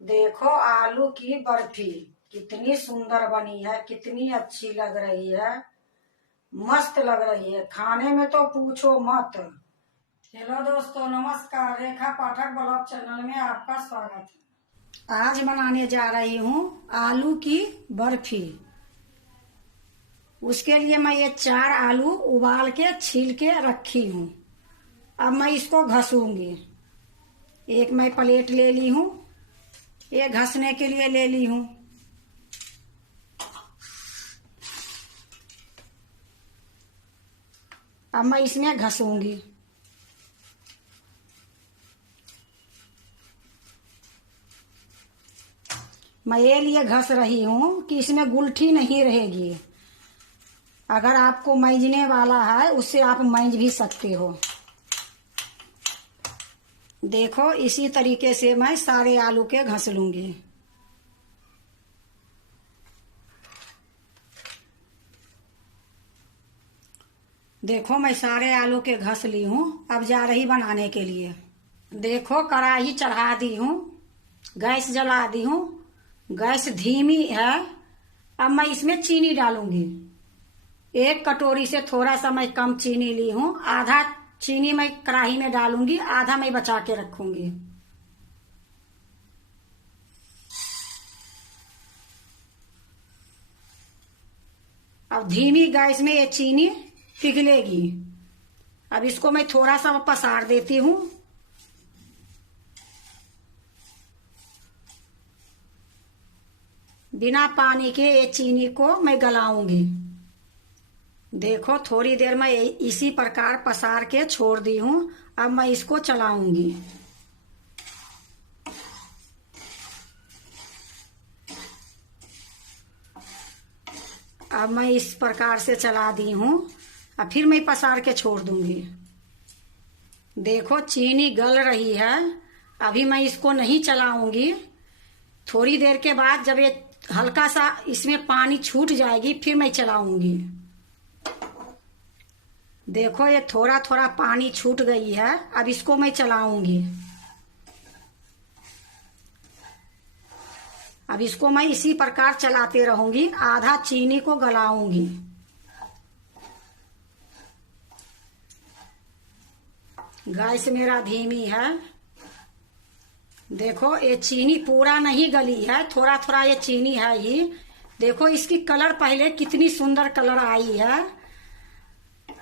देखो आलू की बर्फी कितनी सुंदर बनी है, कितनी अच्छी लग रही है, मस्त लग रही है। खाने में तो पूछो मत। हेलो दोस्तों, नमस्कार। रेखा पाठक ब्लॉग चैनल में आपका स्वागत है। आज बनाने जा रही हूँ आलू की बर्फी। उसके लिए मैं ये 4 आलू उबाल के छील के रखी हूँ। अब मैं इसको घसूंगी। एक मैं प्लेट ले ली हूँ, ये घसने के लिए ले ली हूँ। अब मैं इसमें घसूंगी। मैं ये लिए घस रही हूँ कि इसमें गुलठी नहीं रहेगी। अगर आपको मैंजने वाला है उससे आप मैंज भी सकते हो। देखो इसी तरीके से मैं सारे आलू के घस लूंगी। देखो मैं सारे आलू के घस ली हूँ। अब जा रही बनाने के लिए। देखो कढ़ाई चढ़ा दी हूँ, गैस जला दी हूँ। गैस धीमी है। अब मैं इसमें चीनी डालूंगी। 1 कटोरी से थोड़ा सा मैं कम चीनी ली हूँ। आधा चीनी मैं कढ़ाई में डालूंगी, आधा मैं बचा के रखूंगी। अब धीमी गैस में ये चीनी पिघलेगी। अब इसको मैं थोड़ा सा पसार देती हूँ। बिना पानी के ये चीनी को मैं गलाऊंगी। देखो थोड़ी देर मैं इसी प्रकार पसार के छोड़ दी हूँ। अब मैं इसको चलाऊंगी। अब मैं इस प्रकार से चला दी हूँ। अब फिर मैं पसार के छोड़ दूंगी। देखो चीनी गल रही है। अभी मैं इसको नहीं चलाऊंगी। थोड़ी देर के बाद जब ये हल्का सा इसमें पानी छूट जाएगी फिर मैं चलाऊंगी। देखो ये थोड़ा थोड़ा पानी छूट गई है। अब इसको मैं चलाऊंगी। अब इसको मैं इसी प्रकार चलाते रहूंगी। आधा चीनी को गलाऊंगी। गैस मेरा धीमी है। देखो ये चीनी पूरा नहीं गली है, थोड़ा थोड़ा ये चीनी है ही। देखो इसकी कलर पहले कितनी सुंदर कलर आई है।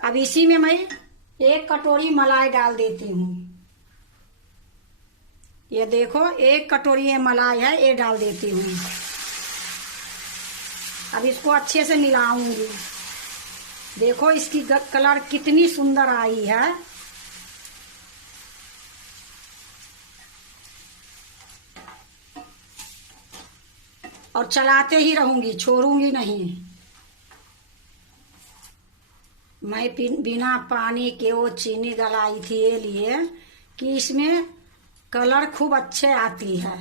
अब इसी में मैं 1 कटोरी मलाई डाल देती हूँ। ये देखो 1 कटोरी ये मलाई है, ये डाल देती हूँ। अब इसको अच्छे से मिलाऊंगी। देखो इसकी कलर कितनी सुंदर आई है। और चलाते ही रहूंगी, छोड़ूंगी नहीं। मैं बिना पानी के वो चीनी गलाई थी ये लिए कि इसमें कलर खूब अच्छे आती है।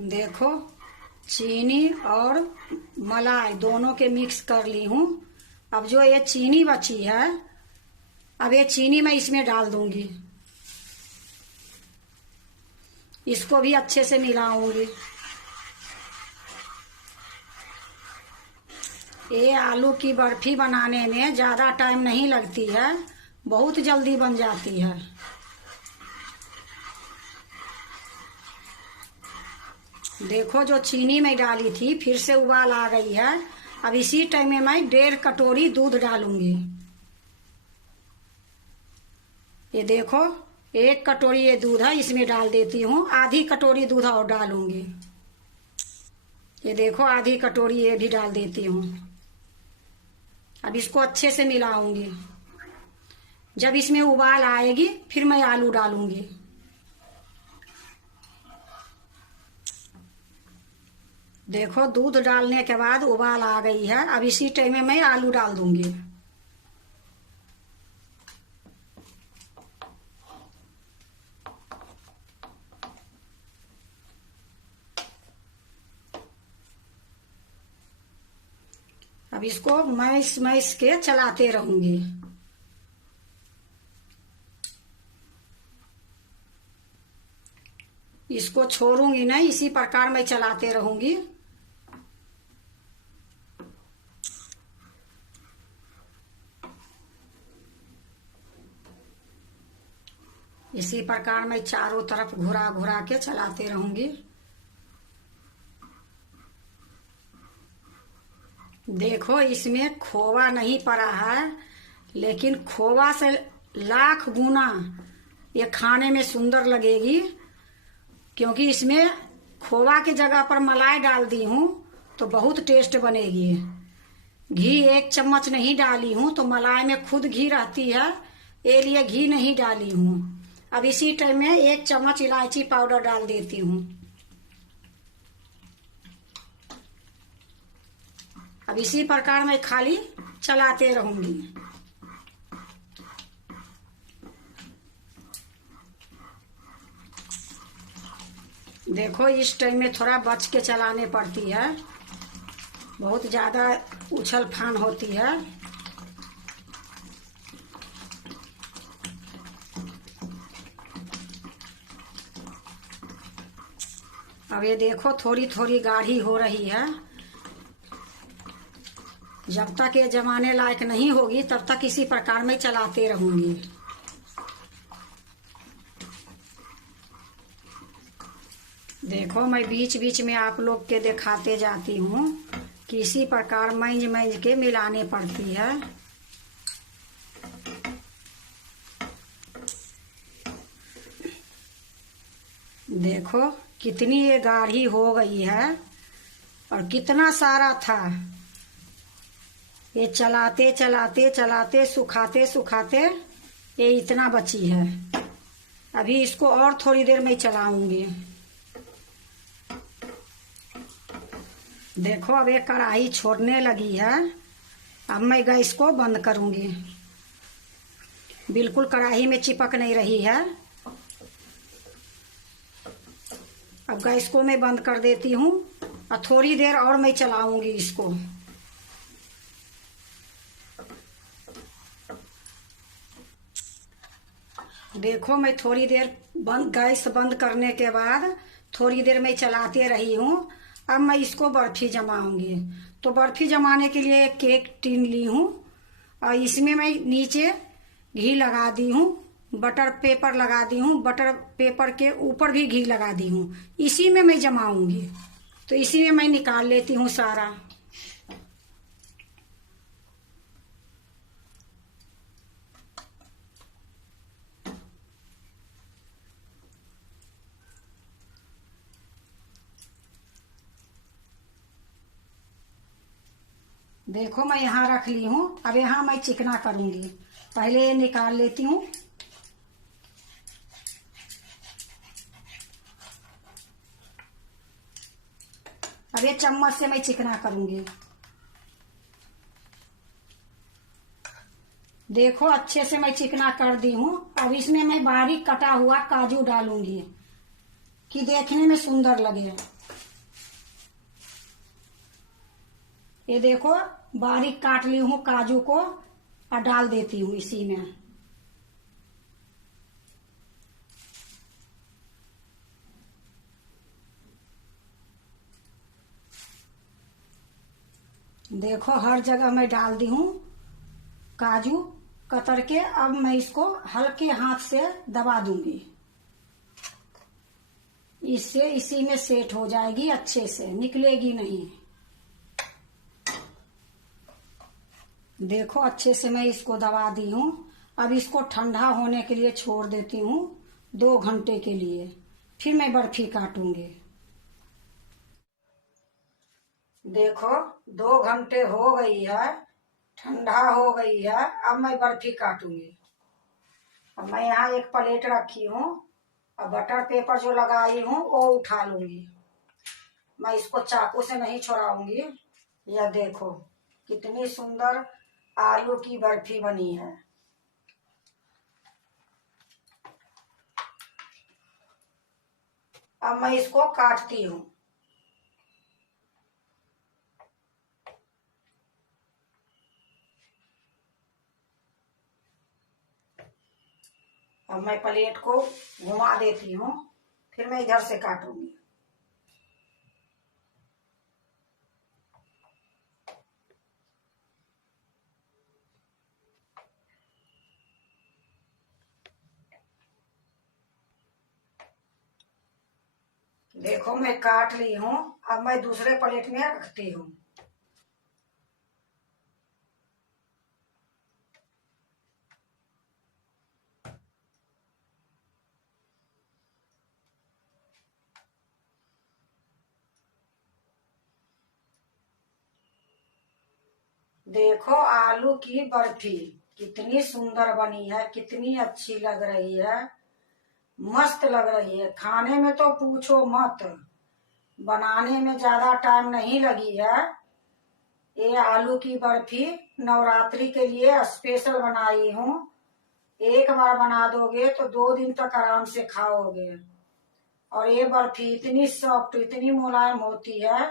देखो चीनी और मलाई दोनों के मिक्स कर ली हूँ। अब जो ये चीनी बची है, अब ये चीनी मैं इसमें डाल दूंगी। इसको भी अच्छे से मिलाऊंगी। ये आलू की बर्फी बनाने में ज़्यादा टाइम नहीं लगती है, बहुत जल्दी बन जाती है। देखो जो चीनी मैं डाली थी फिर से उबाल आ गई है। अब इसी टाइम में मैं 1.5 कटोरी दूध डालूंगी। ये देखो 1 कटोरी ये दूध है, इसमें डाल देती हूँ। आधी कटोरी दूध और डालूंगी। ये देखो आधी कटोरी ये भी डाल देती हूँ। अब इसको अच्छे से मिलाऊंगी। जब इसमें उबाल आएगी फिर मैं आलू डालूंगी। देखो दूध डालने के बाद उबाल आ गई है। अब इसी टाइम में मैं आलू डाल दूंगी। अब इसको मैश मैश के चलाते रहूंगी। इसको छोड़ूंगी नहीं, इसी प्रकार मैं चलाते रहूंगी। इसी प्रकार मैं चारों तरफ घुरा घुरा के चलाते रहूंगी। देखो इसमें खोवा नहीं पड़ा है, लेकिन खोवा से लाख गुना ये खाने में सुंदर लगेगी, क्योंकि इसमें खोवा की जगह पर मलाई डाल दी हूँ तो बहुत टेस्ट बनेगी। घी 1 चम्मच नहीं डाली हूँ, तो मलाई में खुद घी रहती है, ये लिए घी नहीं डाली हूँ। अब इसी टाइम में 1 चम्मच इलायची पाउडर डाल देती हूँ। अब इसी प्रकार मैं खाली चलाते रहूंगी। देखो इस टाइम में थोड़ा बच के चलाने पड़ती है, बहुत ज्यादा उछल फान होती है। अब ये देखो थोड़ी थोड़ी गाढ़ी हो रही है। जब तक ये जमाने लायक नहीं होगी तब तक इसी प्रकार में चलाते रहूंगी। देखो मैं बीच बीच में आप लोग के दिखाते जाती हूँ कि इसी प्रकार मंज मंज के मिलाने पड़ती है। देखो कितनी ये गाढ़ी हो गई है और कितना सारा था। ये चलाते चलाते चलाते सुखाते सुखाते ये इतना बची है। अभी इसको और थोड़ी देर में चलाऊंगी। देखो अब ये कढ़ाई छोड़ने लगी है। अब मैं गैस को बंद करूंगी। बिल्कुल कढ़ाई में चिपक नहीं रही है। अब गैस को मैं बंद कर देती हूँ और थोड़ी देर और मैं चलाऊंगी इसको। देखो मैं थोड़ी देर गैस बंद करने के बाद थोड़ी देर मैं चलाते रही हूँ। अब मैं इसको बर्फी जमाऊंगी। तो बर्फी जमाने के लिए एक केक टिन ली हूँ और इसमें मैं नीचे घी लगा दी हूँ, बटर पेपर लगा दी हूँ, बटर पेपर के ऊपर भी घी लगा दी हूँ। इसी में मैं जमाऊंगी। तो इसी में मैं निकाल लेती हूँ सारा। देखो मैं यहाँ रख ली हूँ। अब यहाँ मैं चिकना करूंगी। पहले ये निकाल लेती हूँ। अब ये चम्मच से मैं चिकना करूंगी। देखो अच्छे से मैं चिकना कर दी हूँ। अब इसमें मैं बारीक कटा हुआ काजू डालूंगी कि देखने में सुंदर लगे। ये देखो बारीक काट ली हूँ काजू को और डाल देती हूँ इसी में। देखो हर जगह मैं डाल दी हूँ काजू कतर के। अब मैं इसको हल्के हाथ से दबा दूंगी। इससे इसी में सेट हो जाएगी, अच्छे से निकलेगी नहीं। देखो अच्छे से मैं इसको दबा दी हूँ। अब इसको ठंडा होने के लिए छोड़ देती हूँ 2 घंटे के लिए। फिर मैं बर्फी काटूंगी। देखो 2 घंटे हो गई है, ठंडा हो गई है। अब मैं बर्फी काटूंगी। अब मैं यहाँ एक प्लेट रखी हूँ और बटर पेपर जो लगाई हूँ वो उठा लूंगी। मैं इसको चाकू से नहीं छुड़ाऊंगी। यह देखो कितनी सुंदर आलू की बर्फी बनी है। अब मैं इसको काटती हूँ। अब मैं प्लेट को घुमा देती हूँ। फिर मैं इधर से काटूंगी। देखो मैं काट ली हूँ। अब मैं दूसरे प्लेट में रखती हूँ। देखो आलू की बर्फी कितनी सुंदर बनी है, कितनी अच्छी लग रही है, मस्त लग रही है। खाने में तो पूछो मत, बनाने में ज्यादा टाइम नहीं लगी है। ये आलू की बर्फी नवरात्रि के लिए स्पेशल बनाई हूँ। एक बार बना दोगे तो 2 दिन तक आराम से खाओगे। और ये बर्फी इतनी सॉफ्ट, इतनी मुलायम होती है,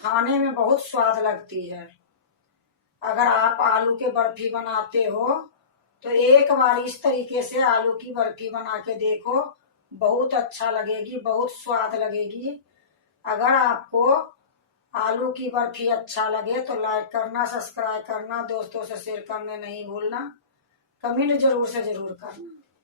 खाने में बहुत स्वाद लगती है। अगर आप आलू के बर्फी बनाते हो तो एक बार इस तरीके से आलू की बर्फी बना के देखो, बहुत अच्छा लगेगी, बहुत स्वाद लगेगी। अगर आपको आलू की बर्फी अच्छा लगे तो लाइक करना, सब्सक्राइब करना, दोस्तों से शेयर करने नहीं भूलना, कमेंट जरूर से जरूर करना।